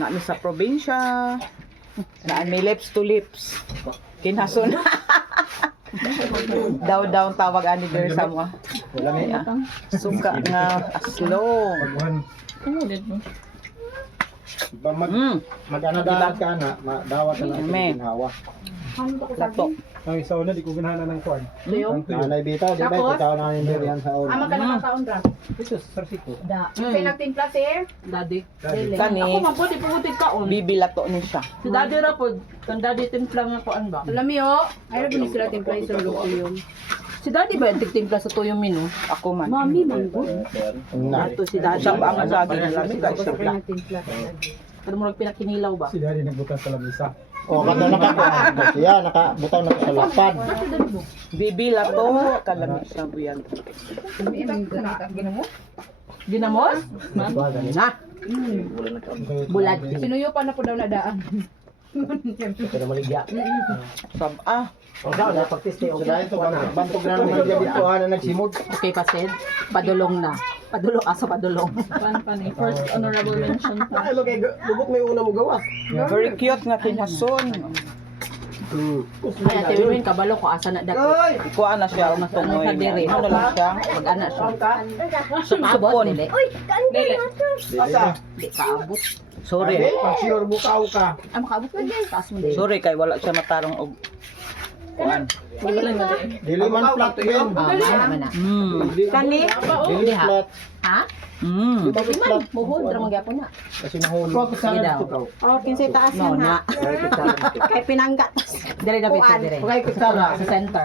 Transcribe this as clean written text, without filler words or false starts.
Na sa probinsya. Na may lips to lips. Kinhason. Daw tawag ani der sa mga. Wala may Suka nga aslo. Mag-anadahan ka na, dawat na Amen. natin hawa. Lato. Ang isa una, di ko ganahan ng kwan. Nanay Bita, di ba? Ikaw na yung durian sa una. Ama ka na taon ra. Ito, sarsito. Kasi nagtimpla sir. Daddy. Kani Ako man po, di po kaon. bibi lato ni siya. Si daddy ra po, kan daddy timpla nga kuan ba? Alam mo, ay ra sila timpla sa luto yun. Si daddy ba yung tigtimpla sa tuyong mino? Ako man. Mami, manggo. Una. Si daddy. Siya ba ang saging lamig ay siya. Timpla. Pero murag pinakinilaw ba? Si Daddy nagbutas sa lamisa. O, kato siya, nakabutaw na sa lapad. Bibi lato kalami siya buyag. Ginamos? Na. Bulad. Sinuyo pa na po daw na daan. Pero maligya. Sab O, daw, napagtiste. O, dahil ito, bantog na naman yung bituhan na nagsimod. Okay pa, Sid. Padulong na. Padulong, asa padulong. First honorable mention pa. Ay, magay, lubot mo yung una mo gawas. very cute nga kinhason. Ay, ate Winwin, kabalo ko asa na dako. Kuha na siya ang tungoy. Ano lang siya? Mag-ana siya. Sumabot, dili. Di kaabot. Sorry. Pag sure bukaw ka. Ay, makaabot ka din. Taas mo din. Sorry kay wala siya matarong og kuan. Dili man flat yun. Naman na. Kani? Dili flat. Ha? Dili flat. Muhod, ramang gyapon na. Kasi nahulog. Sige daw. Oh, kinsay taas No, na. na. Kay pinangga. Dire na bito, dire. Okay, kutsara. Sa center.